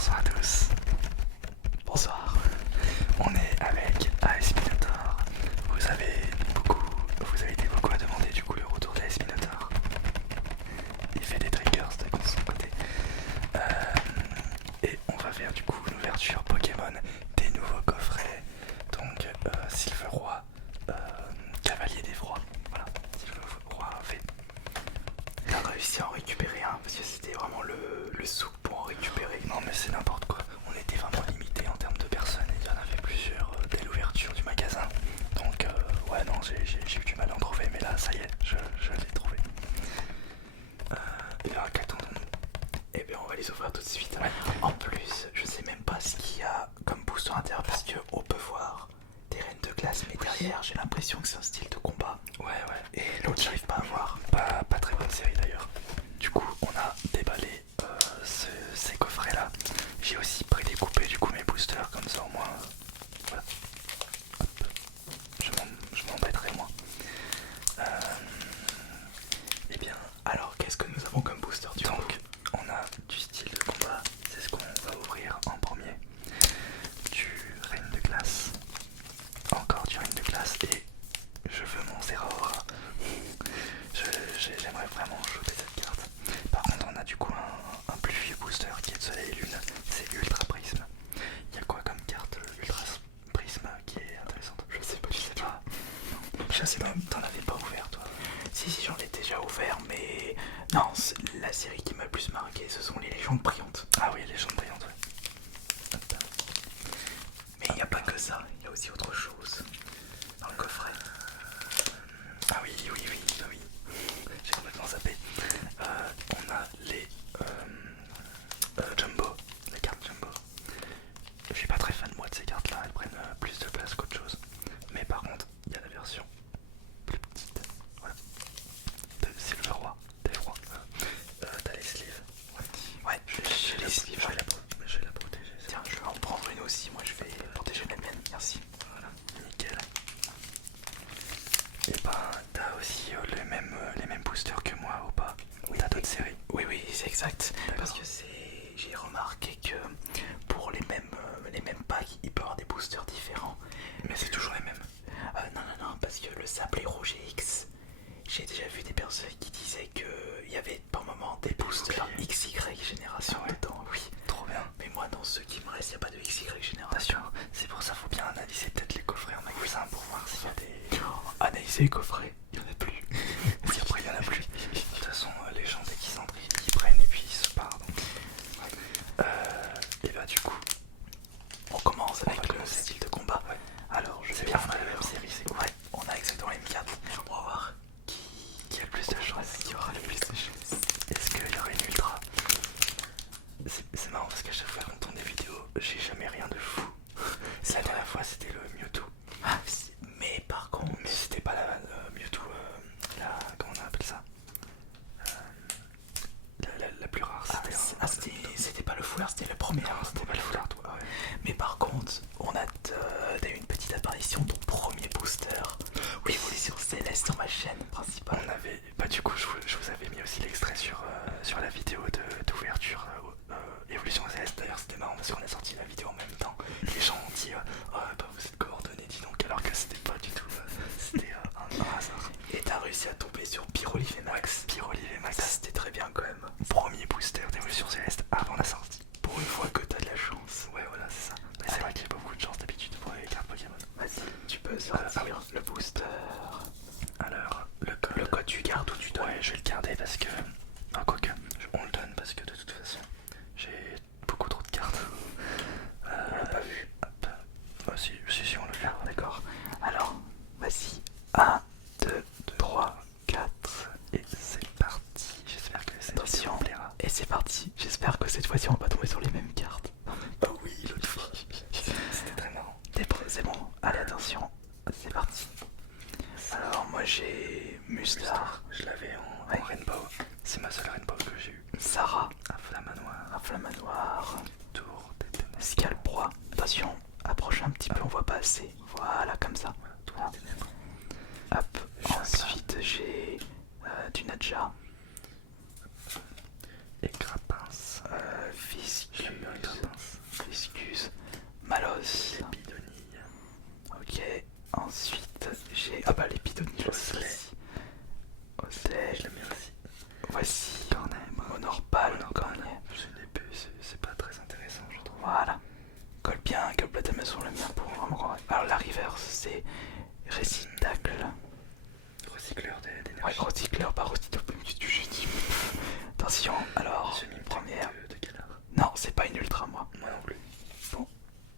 Bonsoir à tous. Bonsoir. On est avec AS Minotaur. Vous avez été beaucoup à demander du coup le retour d'AS Minotaur. Il fait des triggers de son côté. Et on va faire du coup une ouverture Pokémon des nouveaux coffrets. Donc Silver Roi, Cavalier des Froids. Voilà, Silver Roi fait. T'as réussi à en récupérer un parce que c'était vraiment le souk pour en récupérer. Non mais c'est n'importe quoi. On était vraiment limité en termes de personnes et il y en avait plusieurs dès l'ouverture du magasin. Donc ouais non j'ai eu du mal à en trouver mais là ça y est je l'ai trouvé. Et alors qu'attendons-nous? Et bien on va les ouvrir tout de suite. Ouais. En plus je sais même pas ce qu'il y a comme booster intérieur parce qu'on peut voir des reines de glace mais derrière j'ai l'impression que c'est un style de combat. Ouais. Et l'autre j'arrive pas à voir. Pas très bonne série d'ailleurs. Du coup on a déballé ces coffrets là. J'ai aussi prédécoupé du coup mes boosters comme ça au moins voilà. Hop. Je m'embêterai moins. Et bien Alors qu'est-ce que nous avons comme booster du coup? donc on a du style de combat, c'est ce qu'on va ouvrir en premier. Du Reine de glace. Encore du Reine de glace et je veux mon Zeraora. J'aimerais vraiment shooter cette carte. Par contre on a du coup un plus vieux booster qui est de Soleil et Lune, c'est Ultra Prisme. Il y a quoi comme carte Ultra Prisme qui est intéressante? Je sais pas. Je sais même, t'en avais pas ouvert toi? Si j'en ai déjà ouvert mais non la série qui m'a le plus marqué ce sont les légendes brillantes. Ah oui, les gens brillantes, ouais. Hop. Mais il n'y a pas que ça, il y a aussi autre chose dans le coffret. Ah oui, bah oui. J'ai complètement zappé. On a les Jumbo, les cartes Jumbo. Je suis pas très fan moi de ces cartes là, elles prennent plus de place qu'autre chose. Mais par contre, il y a la version plus petite, voilà, de Silver Roi, des Froids. T'as les sleeves. Ouais, j'ai les sleeves. Je vais la protéger. Tiens, je vais en prendre une aussi, moi je vais protéger la mienne, merci. Voilà, nickel. Et ben, t'as aussi les mêmes boosters que moi ou pas? Ou t'as d'autres séries? Oui, c'est exact. Parce que j'ai remarqué que pour les mêmes packs, il peut y avoir des boosters différents. Mais c'est toujours les mêmes. Non, parce que le Sablé Rouge X, j'ai déjà vu des personnes qui disaient qu'il y avait par moment des boosters XY génération dedans, oui. Trop bien. Mais moi, dans ceux qui me restent, il n'y a pas de XY génération. C'est pour ça qu'il faut bien analyser peut-être les coffrets en magasin pour voir s'il y a des... Analyser les coffrets, il n'y en a plus. Oui, après il y en a plus. De toute façon, les gens dès qu'ils entrent, ils prennent et puis ils se barrent. Donc... et bah du coup, On commence avec le commencer. style de combat. Ouais. Alors, je C'est sais bien, pas, on a la même série, c'est cool. ouais, on a exactement les mêmes cartes. On va voir Qui a le plus de chance? qui aura le plus de chance. Est-ce qu'il y aura une ultra? C'est marrant parce qu'à chaque fois qu'on tourne des vidéos, j'ai jamais rien de fou. La dernière fois c'était le Mewtwo. Mais par contre, Mais c'était pas la Mewtwo, comment on appelle ça? La plus rare, c'était pas le foulard, c'était le premier. c'était pas le foulard, toi. Ouais. Mais par contre, on a eu une petite apparition de ton premier booster. Oui, Évolution Céleste sur ma chaîne principale. On avait, bah du coup, je vous avais mis aussi l'extrait sur la vidéo d'ouverture Évolution Céleste. D'ailleurs, c'était marrant parce qu'on a sorti la vidéo en même temps. Les gens ont dit, bah vous êtes coordonnés, dis donc, alors que c'était pas du tout, c'était un hasard. Et t'as réussi à tomber sur Pyrolive et Max. Pyrolive et Max, Ça, c'était très bien quand même. premier booster d'Évolution Céleste avant la sortie. Pour une fois que t'as de la chance. Ouais, voilà, c'est ça. Bah, c'est vrai qu'il y a pas beaucoup de chance d'habitude pour les cartes Pokémon. Vas-y, tu peux sortir le booster. Alors, Le code tu gardes ou tu donnes? Ouais, je vais le garder parce que. Ah, quoique, on le donne parce que de toute façon, j'ai beaucoup trop de cartes. On l'a pas vu. Hop. Ah, si, on le garde. D'accord. Alors, vas-y. 1, 2, 3, 4. Et c'est parti. J'espère que cette Attention. vidéo vous plaira. Et c'est parti. J'espère que cette fois-ci on va pas tomber sur les mêmes cartes. Bah oui, l'autre fois. C'était très marrant. T'es prêt? C'est bon. Allez, attention. C'est parti. Alors, moi j'ai Mustar, Je l'avais en Ouais. Rainbow. C'est ma seule Rainbow que j'ai eu. Sarah, Un flamanoir. un flamanoir, Tour des ténèbres. Scalproie. Attention, approche un petit peu, on voit pas assez. Voilà, comme ça. Voilà, Tour des ténèbres. Hop. Ensuite, j'ai du Nadja, Et Crapince. Fiscus, J'aime bien le Crapince. Attention, alors, J'ai mis une première. de Galar. Non, c'est pas une ultra, moi. Moi non plus. Bon.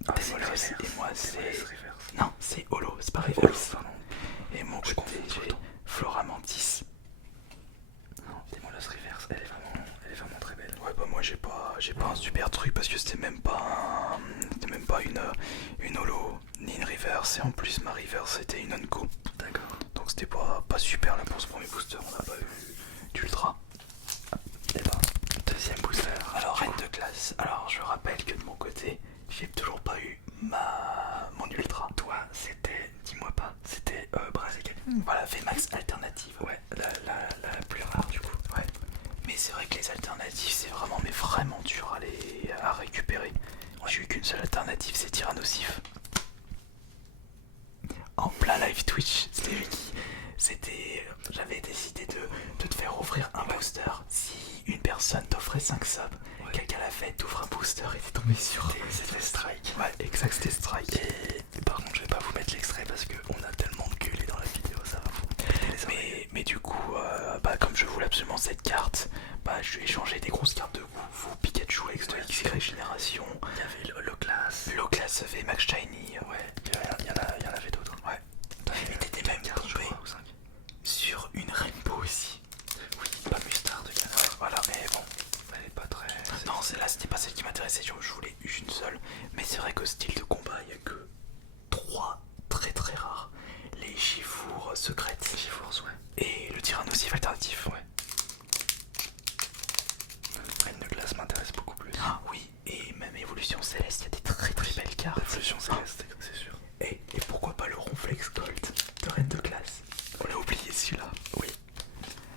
Ah, c'est Démolos, reverse. et moi Démolos c'est. reverse. Non, c'est holo, c'est pas Holo, reverse. pardon. Et mon Je côté, confonds tout le j'ai temps. Flora Mantis. Non, Démolos reverse, elle est vraiment très belle. Ouais, bah moi j'ai pas un super truc parce que c'était même pas une holo ni une reverse. Et en plus, ma reverse c'était une unco. D'accord. Donc c'était pas super là pour ce premier booster. On n'a pas eu d'ultra. Et bah, deuxième booster. Alors, reine de classe. Alors, je rappelle que de mon côté, j'ai toujours pas eu mon ultra. Toi, c'était, dis-moi pas, c'était Brazil. Voilà, VMAX alternative. Ouais, la plus rare du coup. Ouais. Mais c'est vrai que les alternatives, c'est vraiment dur à récupérer. Ouais. J'ai eu qu'une seule alternative, c'est Tyrannosif. En plein live Twitch, j'avais décidé de te faire ouvrir un booster. Si une personne t'offrait 5 subs, quelqu'un l'a fait, t'ouvres un booster et t'es tombé sur. C'était Strike. Ouais, exact, c'était Strike. Et par contre, je vais pas vous mettre l'extrait parce qu'on a tellement de gueulé dans la vidéo, ça va vous. Mais du coup, comme je voulais absolument cette carte, je vais échanger des grosses cartes de vous, Pikachu X de XY génération. Il y avait l'Oclass. L'Oclass VMAX Shiny. Ouais, il y en avait d'autres. Ouais. Et t'étais même tombé sur une Rainbow aussi. Oui, pas Mustard de Galar. Ouais, voilà, mais bon. Elle est pas très. Non, celle-là, c'était pas celle qui m'intéressait, je voulais une seule. Mais c'est vrai qu'au style de combat, il y a que 3 très très rares. Les Chifours secrètes. Chifours, ouais. Et le Tyrannosif alternatif. Ouais. Reine de glace m'intéresse beaucoup plus. Ah oui, et même Évolution Céleste, il y a des très très belles cartes. Évolution Céleste, c'est sûr. Et pourquoi pas le Ronflex Gold de Reine de Glace? On l'a oublié celui-là. Oui.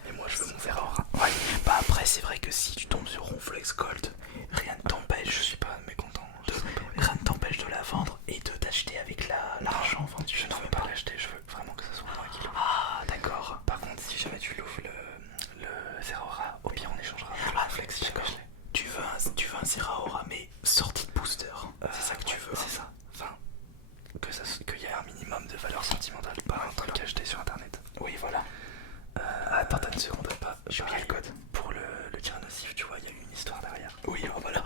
Et moi je veux mon Zeraora. Ouais. Après c'est vrai que si tu tombes sur Ronflex Gold, rien ne t'empêche. Je suis pas mécontent. Rien ne t'empêche de la vendre et de t'acheter avec l'argent vendu. Je ne veux pas l'acheter, je veux vraiment que ça soit moi qui l'ouvre. Ah d'accord. Par contre, si jamais tu l'ouvres le Zeraora, au pire on échangera. Flex, d'accord. Tu veux un Zeraora mais sorti de booster. C'est ça que tu veux. C'est ça. Enfin, qu'il y ait un minimum de valeur sentimentale, pas un truc acheté sur internet. Oui, voilà. Attends, t'as une seconde. J'ai oublié le code. Pour le Tyrannosif, tu vois, il y a une histoire derrière. Oui, voilà.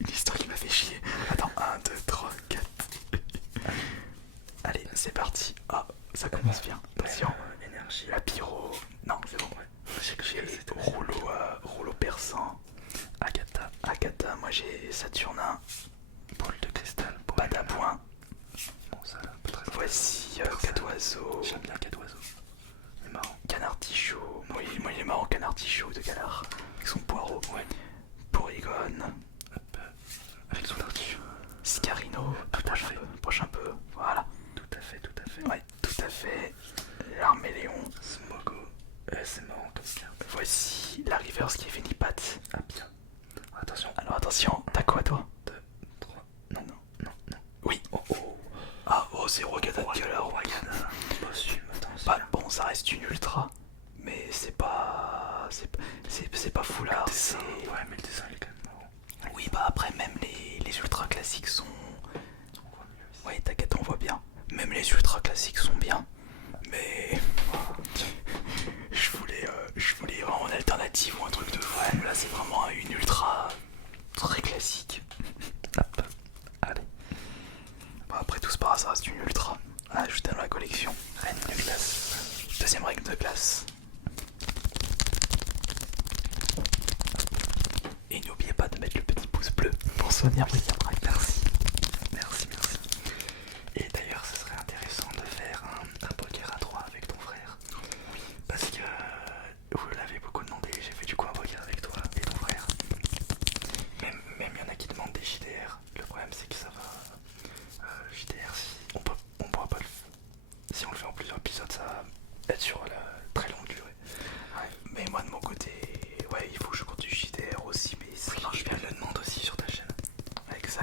Une histoire qui m'a fait chier. Attends, 1, 2, 3, 4. Allez, c'est parti. Ah, ça commence bien. Attention. Énergie. La pyro. Non, c'est bon. J'ai rouleau perçant. Agatha, moi j'ai Saturnin. Boule de cristal. Badapoint. Bon, ça, pas très. Voici Cadoiseau. J'aime bien Cadoiseau. Il est marrant. Canartichaud. Moi il est marrant, Canartichaud de Galar. Avec son poireau. Ouais. Porygon. Hop. Avec son artichaut. Scarino. Prochain peu. Voilà. Tout à fait. Ouais, tout à fait. L'Arméléon. Smogo. C'est marrant comme carte. Voici la reverse qui est Venipat. Ah bien. Attention. Alors attention, t'as quoi toi? 2, 3. Non. Oui. Oh. Ah, c'est Rogada de Galar. Rogada. Posthume, attention. Bon, ça reste une ultra. Mais c'est pas foulard. Ouais, mais le dessin il est quand même marrant. Oui, après, même les ultra classiques sont. Ouais, t'inquiète, on voit bien. Même les ultra classiques sont bien. Mais. Je voulais vraiment une alternative ou un truc de fou. Là, c'est vraiment une ultra très classique. Hop. Allez. Après, tout ce par ça reste une ultra à ajouter dans la collection. Reine de glace. Deuxième règle de glace. Et n'oubliez pas de mettre le petit pouce bleu pour soutenir Brian Braque. Merci. Et d'ailleurs, ce serait intéressant de faire un poker à 3 avec ton frère. Oui. Parce que vous l'avez beaucoup demandé, j'ai fait du coup un poker avec toi et ton frère. Même il y en a qui demandent des JDR. Le problème c'est que ça va. JDR, on pourra pas le faire. Si on le fait en plusieurs épisodes, ça va être sur la très longue durée. Ouais. Mais moi de mon côté, il faut que je compte du JDR aussi. Mais oui, je le demande aussi sur ta chaîne. Exact.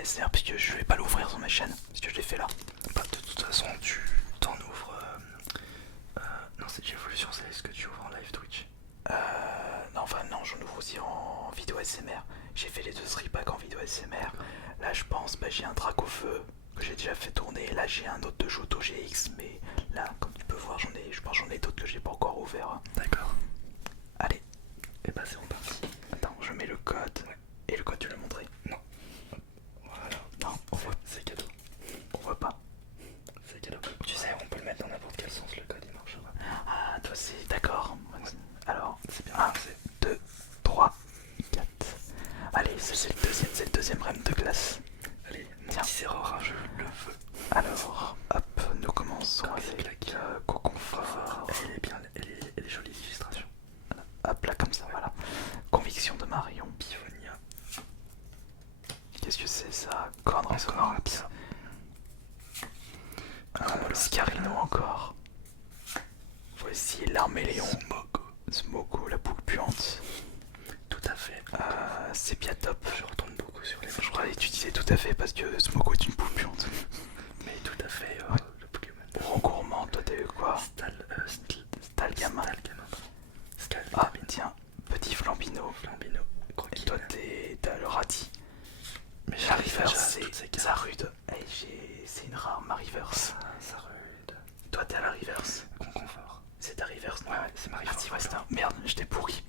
ASMR puisque je vais pas l'ouvrir sur ma chaîne, parce que je l'ai fait là. Bah, de toute façon, tu t'en ouvres. Non, c'est Evolution CS que tu ouvres en live Twitch. Non, enfin, non, j'en ouvre aussi en vidéo ASMR. J'ai fait les 2 strip-packs en vidéo ASMR. Là, je pense, bah, j'ai un drac au feu que j'ai déjà fait tourner. Là, j'ai un autre de Joto GX, mais là, comme tu peux voir, je pense j'en ai d'autres que j'ai pas encore ouvert. D'accord. Allez. Et bah, c'est reparti. Attends, je mets le code. Ouais. Et le code, tu l'as montré? Non. Voilà. Non, on voit. C'est cadeau. On voit pas. C'est cadeau. Tu sais, on peut le mettre dans n'importe quel sens, le code il marchera. Ah, toi, c'est d'accord. Ouais. Alors, c'est bien. 1, 2, 3, 4. Allez, c'est le deuxième rem de glace. Allez, mon petit serreur, je le veux. Alors, hop, nous commençons avec Cocon Fort. Elle est bien, elle est jolie l'illustration. Hop là, comme ça, voilà. Conviction de Marion. Pivonia. Qu'est-ce que c'est ça? Corne résonante. Scarino encore. Voici l'Arméléon. Smoko, la boule puante. Tout à fait. Sépia top. Je retourne beaucoup sur les mêmes. Je croyais que tu disais tout à fait parce que Smoko est une boule puante. Mais tout à fait, le Pokémon. Oran gourmand, toi t'as eu quoi? Stalgamin. Ah, tiens, petit Flambino. Et toi t'as le Rati. Mais Mariverse, c'est sa rude. C'est une rare Mariverse. Ça rude. Toi t'es à la reverse. Confort. C'est ta reverse? Ouais, c'est ma reverse. Merci Westin. Merde, je t'ai pourri.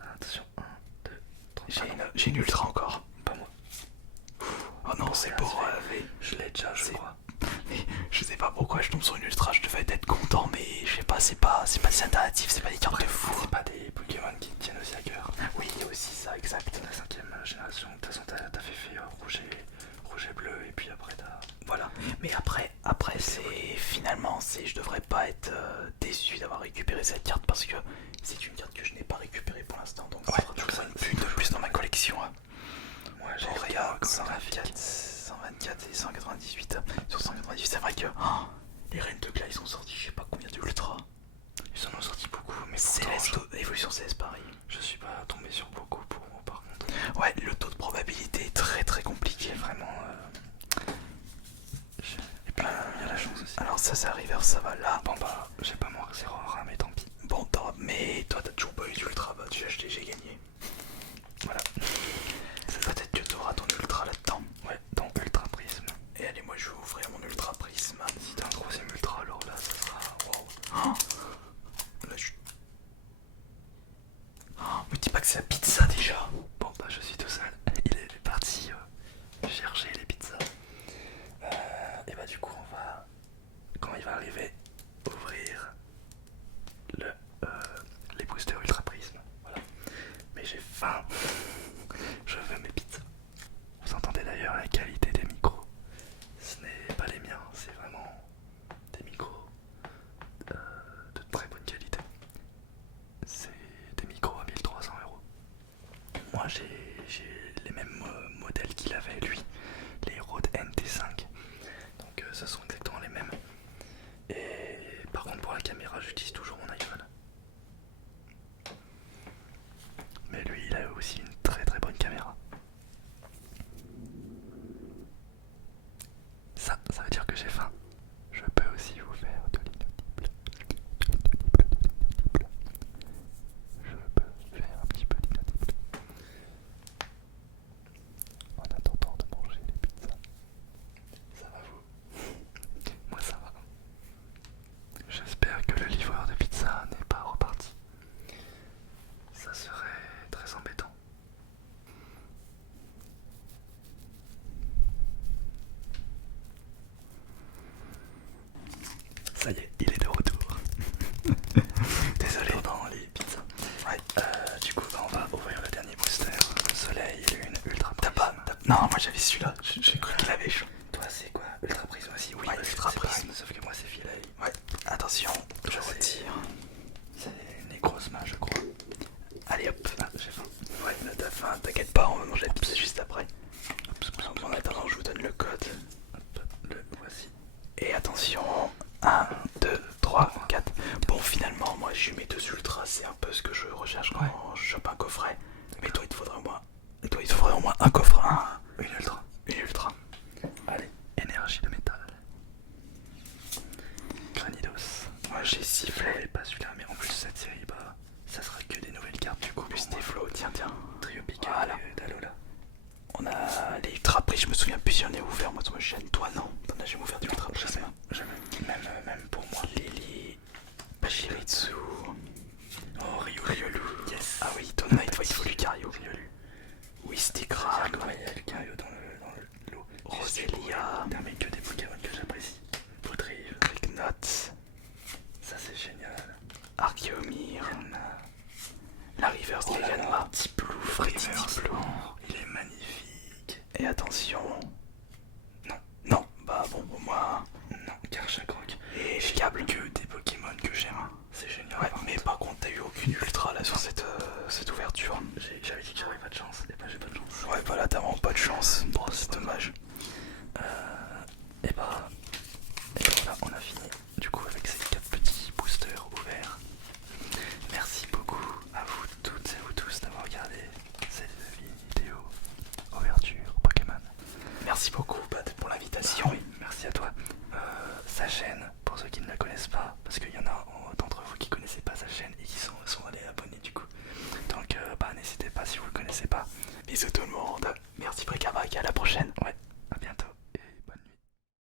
Attention, 1, 2, 3. J'ai une ultra encore. Pas moi. Oh non, c'est pour V. Je l'ai déjà, je crois. Mais je sais pas pourquoi je tombe sur une ultra, je devais être content, mais je sais pas, c'est pas des alternatives, c'est pas des cartes de fou. C'est pas des Pokémon qui te tiennent aussi à cœur. Oui, il y a aussi ça, exact. La 5ème génération, de toute façon t'as fait rouge et bleu, et puis après t'as... Voilà, mais après c'est finalement, je devrais pas être déçu d'avoir récupéré cette carte parce que c'est une carte que je n'ai pas récupérée pour l'instant, donc ça sera toujours une de plus dans ma collection. Moi j'ai regarde 124 et 198. Sur 198, c'est vrai que les reines de glace ils ont sorti je sais pas combien d'ultra. Ils en ont sorti beaucoup, mais Céleste, Évolution CS pareil. Je suis pas tombé sur beaucoup pour moi par contre. Ouais, le taux de probabilité est très très compliqué. Vraiment... Et puis il y a la chance aussi. Alors ça reverse, ça va là. Bon bah, j'ai pas mon Zerora, mais tant pis. Bon, mais toi t'as toujours pas eu d'ultra, bah tu l'as acheté, j'ai gagné. Voilà. Peut-être que t'auras ton ultra là-dedans. Ouais, dans Ultra Prisme. Et allez, moi je vais ouvrir mon ultra prisme. Si t'as un troisième ultra, alors là ça sera... Waouh. Là je... me dis pas que c'est la pizza déjà. Bon bah je suis tout seul. Il est parti chercher les pizzas. Et bah du coup on va, quand il va arriver, ouvrir les boosters Ultra Prisme. Voilà. Mais j'ai faim. Je veux mes pizzas. Vous entendez d'ailleurs la qualité des micros. Ce n'est pas les miens, c'est vraiment des micros de très bonne qualité. C'est des micros à 1300 €. Moi j'ai les mêmes modèles qu'il avait lui, les Rode NT5. Donc ce sont exactement les mêmes. Et par contre pour la caméra j'utilise toujours mon iPhone. Mais lui il a aussi une très très bonne caméra. Ça veut dire que j'ai faim. Je peux aussi vous faire de l'inaudible. Je peux faire un petit peu d'inaudible. En attendant de manger les pizzas. Ça va vous? Moi ça va. J'espère que le livreur de pizza n'est pas reparti. Ça serait très embêtant. Ça y est, il est de retour. Désolé dans les pizzas. Ouais. Du coup, on va ouvrir le dernier booster. Soleil, lune, ultra prisme. Non, moi j'avais celui-là. J'ai cru qu'il avait chaud. Toi, c'est quoi? Ultra prisme aussi? Oui, ouais, ultra prisme. Sauf que moi, c'est filet. Ouais. Attention, je retire. C'est Necrozma, je crois. Allez hop. Ah, j'ai faim. Ouais, là t'as faim. T'inquiète pas, on va manger la pizza juste après. En attendant, je vous donne le code. Hop, le voici. Et attention, 1, 2, 3, 4. Bon, finalement, moi j'ai eu mes 2 ultras, c'est un peu ce que je recherche quand je chope un coffret. Mais toi, il te faudrait au moins un coffre, une ultra. les Ultra Prisme, je me souviens plus si j'en ai ouvert moi sur ma chaîne. Toi non, t'en as jamais ouvert des Ultra Prisme? Jamais. Même pour moi. Lily, Bashiritsu, Oh, Riolu. Yes. ah oui, Tonite, il faut Lucario. Riolu. Wistikram, Il y a Lucario dans le lot. Roselia, T'as mais que des Pokémon que j'apprécie. Potrive. Cricknot, Ça c'est génial. Archeomir, la Reverse Oh là là, Giganma, Tiplouf, le petit Reverse. Tiplouf. Il est magnifique. Et attention, Non. non, bah bon, au moins. Non, Karchakrok. Et les câbles. Que des Pokémon que j'aime. C'est génial. Ouais, mais par contre, t'as eu aucune ultra là sur cette ouverture. J'avais dit que j'aurais pas de chance. Et bah j'ai pas de chance. Ouais, bah là, t'as vraiment pas de chance. Bon, c'est dommage. Et bah voilà, on a fini du coup avec ces 4 petits boosters ouverts. Merci beaucoup à vous toutes et vous tous d'avoir regardé cette vidéo ouverture Pokémon. Merci beaucoup, Pat, pour l'invitation. Oui, merci à toi. Sa chaîne, pour ceux qui ne la connaissent pas, parce qu'il y en a d'entre vous qui connaissaient pas sa chaîne et qui sont allés abonnés du coup. Donc bah n'hésitez pas si vous le connaissez pas. Bisous tout le monde. Merci Bricamac, à la prochaine. Ouais.